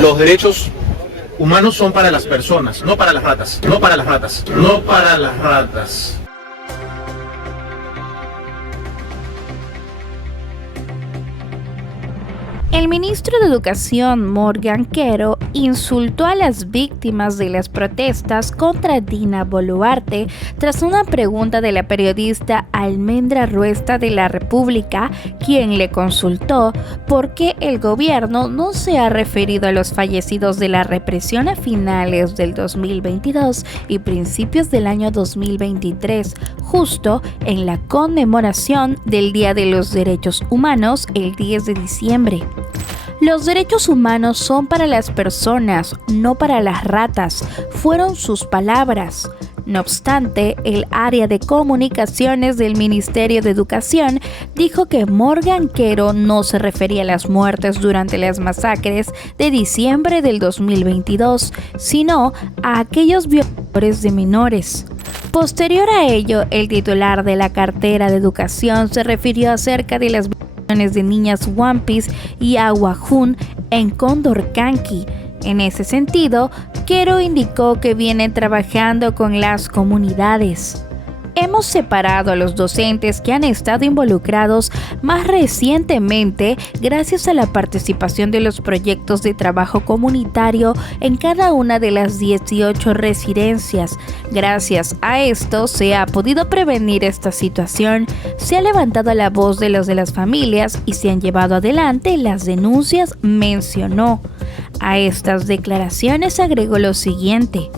Los derechos humanos son para las personas, no para las ratas, no para las ratas, no para las ratas. El ministro de Educación, Morgan Quero, insultó a las víctimas de las protestas contra Dina Boluarte tras una pregunta de la periodista Almendra Ruesta de La República, quien le consultó por qué el gobierno no se ha referido a los fallecidos de la represión a finales del 2022 y principios del año 2023, justo en la conmemoración del Día de los Derechos Humanos el 10 de diciembre. Los derechos humanos son para las personas, no para las ratas, fueron sus palabras. No obstante, el área de comunicaciones del Ministerio de Educación dijo que Morgan Quero no se refería a las muertes durante las masacres de diciembre del 2022, sino a aquellos violadores de menores. Posterior a ello, el titular de la cartera de Educación se refirió acerca de las de niñas Wampis y Aguajún en Condorcanqui. En ese sentido, Quero indicó que vienen trabajando con las comunidades. Hemos separado a los docentes que han estado involucrados más recientemente gracias a la participación de los proyectos de trabajo comunitario en cada una de las 18 residencias. Gracias a esto se ha podido prevenir esta situación, se ha levantado la voz de los de las familias y se han llevado adelante las denuncias, mencionó. A estas declaraciones agregó lo siguiente: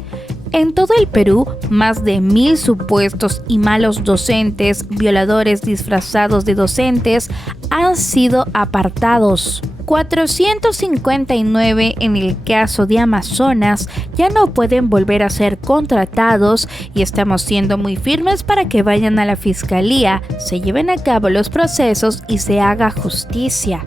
en todo el Perú, más de 1,000 supuestos y malos docentes, violadores disfrazados de docentes, han sido apartados. 459 en el caso de Amazonas ya no pueden volver a ser contratados y estamos siendo muy firmes para que vayan a la fiscalía, se lleven a cabo los procesos y se haga justicia.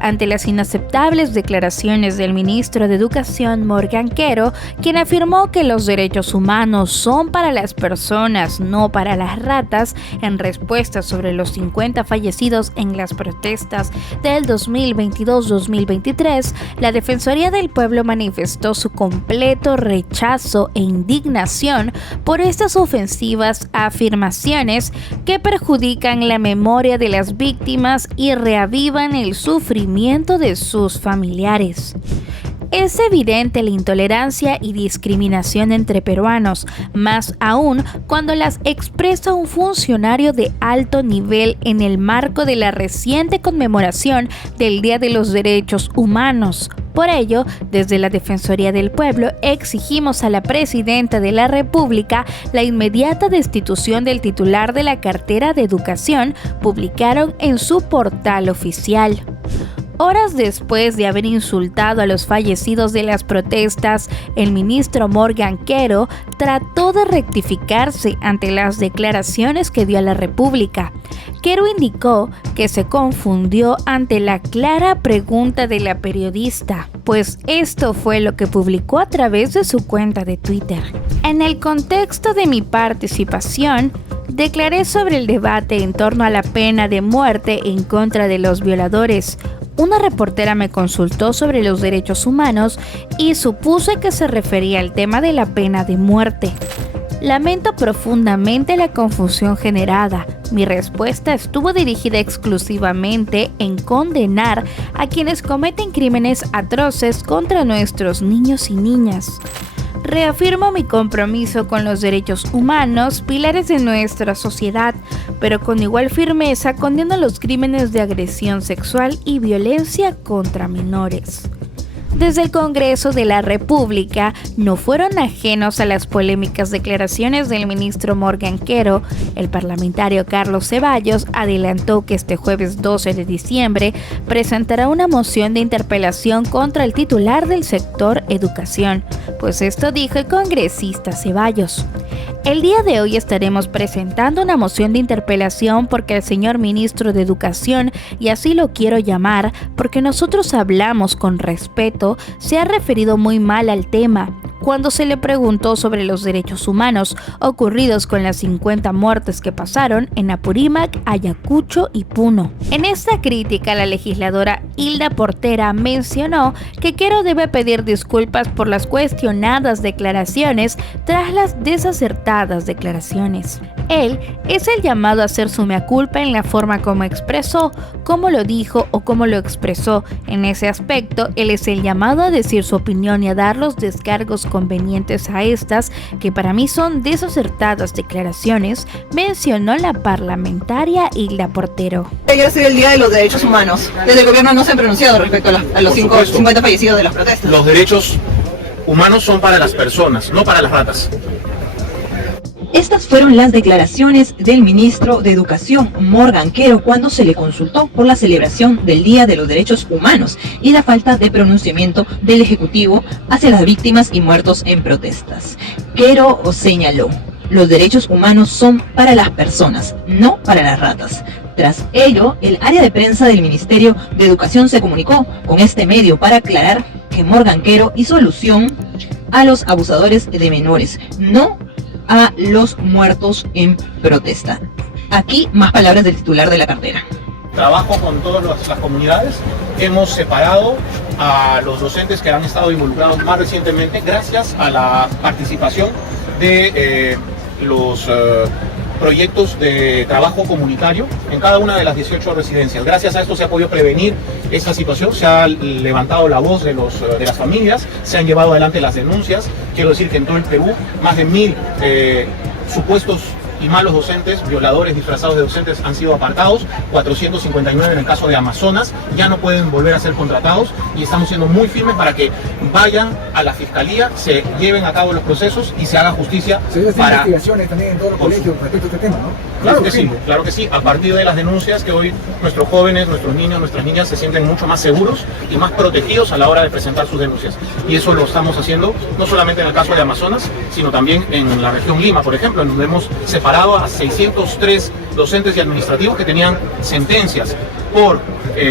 Ante las inaceptables declaraciones del ministro de Educación, Morgan Quero, quien afirmó que los derechos humanos son para las personas, no para las ratas, en respuesta sobre los 50 fallecidos en las protestas del 2022-2023, la Defensoría del Pueblo manifestó su completo rechazo e indignación por estas ofensivas afirmaciones que perjudican la memoria de las víctimas y reavivan el sufrimiento de sus familiares. Es evidente la intolerancia y discriminación entre peruanos, más aún cuando las expresa un funcionario de alto nivel en el marco de la reciente conmemoración del Día de los Derechos Humanos. Por ello, desde la Defensoría del Pueblo exigimos a la Presidenta de la República la inmediata destitución del titular de la cartera de Educación, publicaron en su portal oficial. Horas después de haber insultado a los fallecidos de las protestas, el ministro Morgan Quero trató de rectificarse ante las declaraciones que dio a la República. Quero indicó que se confundió ante la clara pregunta de la periodista, pues esto fue lo que publicó a través de su cuenta de Twitter. En el contexto de mi participación, declaré sobre el debate en torno a la pena de muerte en contra de los violadores. Una reportera me consultó sobre los derechos humanos y supuse que se refería al tema de la pena de muerte. Lamento profundamente la confusión generada. Mi respuesta estuvo dirigida exclusivamente en condenar a quienes cometen crímenes atroces contra nuestros niños y niñas. Reafirmo mi compromiso con los derechos humanos, pilares de nuestra sociedad, pero con igual firmeza condeno los crímenes de agresión sexual y violencia contra menores. Desde el Congreso de la República no fueron ajenos a las polémicas declaraciones del ministro Morgan Quero. El parlamentario Carlos Ceballos adelantó que este jueves 12 de diciembre presentará una moción de interpelación contra el titular del sector educación, pues esto dijo el congresista Ceballos. El día de hoy estaremos presentando una moción de interpelación porque el señor ministro de Educación, y así lo quiero llamar porque nosotros hablamos con respeto, se ha referido muy mal al tema. cuando se le preguntó sobre los derechos humanos ocurridos con las 50 muertes que pasaron en Apurímac, Ayacucho y Puno. En esta crítica, la legisladora Hilda Portera mencionó que Quero debe pedir disculpas por las cuestionadas declaraciones tras las desacertadas declaraciones. Él es el llamado a hacer su mea culpa en la forma como expresó, cómo lo dijo o cómo lo expresó. En ese aspecto, él es el llamado a decir su opinión y a dar los descargos convenientes a estas, que para mí son desacertadas declaraciones, mencionó la parlamentaria Hilda Portero. Ayer ha sido el Día de los Derechos Humanos. Desde el gobierno no se han pronunciado respecto a los 50 fallecidos de las protestas. Los derechos humanos son para las personas, no para las ratas. Estas fueron las declaraciones del ministro de Educación, Morgan Quero, cuando se le consultó por la celebración del Día de los Derechos Humanos y la falta de pronunciamiento del Ejecutivo hacia las víctimas y muertos en protestas. Quero señaló: los derechos humanos son para las personas, no para las ratas. Tras ello, el área de prensa del Ministerio de Educación se comunicó con este medio para aclarar que Morgan Quero hizo alusión a los abusadores de menores, no a los muertos en protesta. Aquí más palabras del titular de la cartera. Trabajo con todas las comunidades. Hemos separado a los docentes que han estado involucrados más recientemente gracias a la participación de los proyectos de trabajo comunitario en cada una de las 18 residencias. Gracias a esto se ha podido prevenir esta situación, se ha levantado la voz de las familias, se han llevado adelante las denuncias. Quiero decir que en todo el Perú más de 1000 supuestos y malos docentes, violadores disfrazados de docentes, han sido apartados. 459 en el caso de Amazonas ya no pueden volver a ser contratados, y estamos siendo muy firmes para que vayan a la fiscalía, se lleven a cabo los procesos y se haga justicia. Se debe hacer para investigaciones también en todos los colegios respecto a este tema, ¿no? Claro que sí, claro que sí. A partir de las denuncias, que hoy nuestros jóvenes, nuestros niños, nuestras niñas se sienten mucho más seguros y más protegidos a la hora de presentar sus denuncias. Y eso lo estamos haciendo no solamente en el caso de Amazonas, sino también en la región Lima, por ejemplo, en donde hemos separado a 603 docentes y administrativos que tenían sentencias por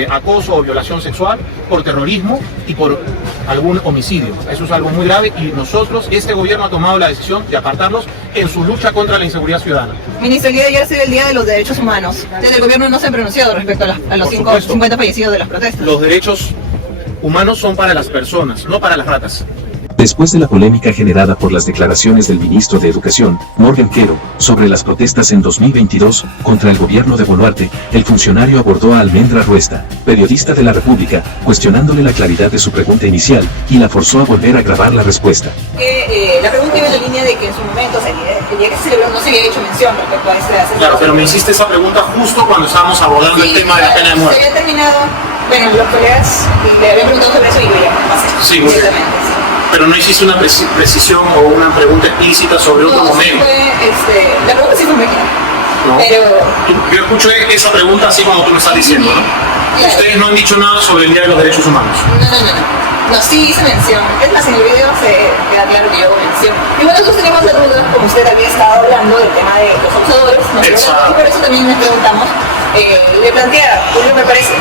acoso o violación sexual, por terrorismo y por algún homicidio. Eso es algo muy grave, y nosotros, este gobierno ha tomado la decisión de apartarlos en su lucha contra la inseguridad ciudadana. Ministro, el día de ayer ha sido el Día de los Derechos Humanos. Desde el gobierno no se han pronunciado respecto a los 50 fallecidos de las protestas. Los derechos humanos son para las personas, no para las ratas. Después de la polémica generada por las declaraciones del ministro de Educación, Morgan Quero, sobre las protestas en 2022 contra el gobierno de Boluarte, el funcionario abordó a Almendra Ruesta, periodista de La República, cuestionándole la claridad de su pregunta inicial, y la forzó a volver a grabar la respuesta. La pregunta iba en la línea de que en su momento, el día que se celebró, no se había hecho mención respecto a este asesinato. Claro, pero me hiciste esa pregunta justo cuando estábamos abordando el tema de la pena de muerte. Se había terminado, bueno, los colegas le habían preguntado sobre eso y yo ya pasé. Sí, muy bien. Pero no hiciste una precisión o una pregunta explícita sobre otro momento. La pregunta sí fue muy clara. No. Pero yo escuché esa pregunta así como tú lo estás diciendo, ¿no? Claro. Ustedes no han dicho nada sobre el Día de los Derechos Humanos. No, sí hice mención. Es más, en el video se queda claro que yo hago mención. Igual nosotros tenemos la duda, como usted había estado hablando del tema de los abusadores, ¿no? Y por eso también nos preguntamos, le plantea, Julio, me parece,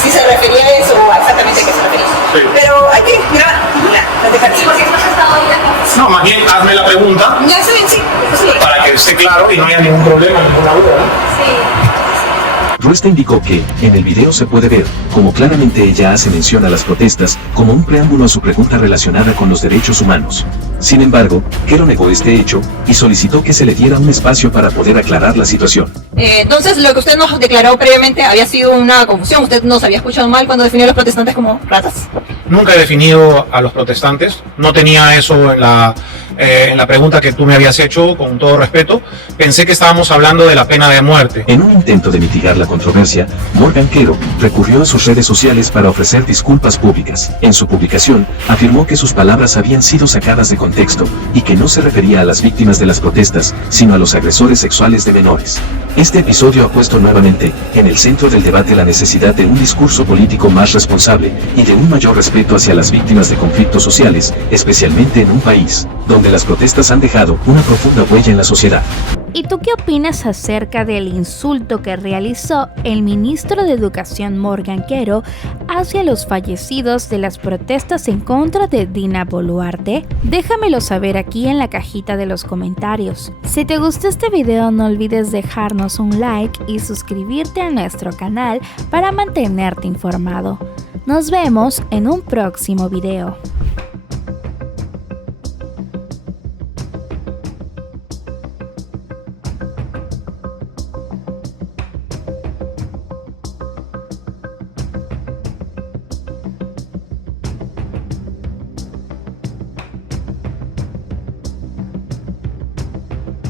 si se refería a eso o exactamente a qué se refería. Sí. Pero hay que grabar la declaración. Porque no has estado ahí. No, más bien hazme la pregunta Ya se ven, sí. para que esté claro y no haya ningún problema, ninguna duda, ¿no? Sí. Ruesta indicó que, en el video se puede ver, como claramente ella hace mención a las protestas, como un preámbulo a su pregunta relacionada con los derechos humanos. Sin embargo, Quero negó este hecho, y solicitó que se le diera un espacio para poder aclarar la situación. Entonces, lo que usted nos declaró previamente había sido una confusión. ¿Usted nos había escuchado mal cuando definió a los protestantes como ratas? Nunca he definido a los protestantes, no tenía eso en la pregunta que tú me habías hecho, con todo respeto. Pensé que estábamos hablando de la pena de muerte. En un intento de mitigar la controversia, Morgan Quero recurrió a sus redes sociales para ofrecer disculpas públicas. En su publicación, afirmó que sus palabras habían sido sacadas de contexto, y que no se refería a las víctimas de las protestas, sino a los agresores sexuales de menores. Este episodio ha puesto nuevamente en el centro del debate la necesidad de un discurso político más responsable y de un mayor respeto hacia las víctimas de conflictos sociales, especialmente en un país donde las protestas han dejado una profunda huella en la sociedad. ¿Y tú qué opinas acerca del insulto que realizó el ministro de Educación Morgan Quero hacia los fallecidos de las protestas en contra de Dina Boluarte? Déjamelo saber aquí en la cajita de los comentarios. Si te gustó este video, no olvides dejarnos un like y suscribirte a nuestro canal para mantenerte informado. Nos vemos en un próximo video.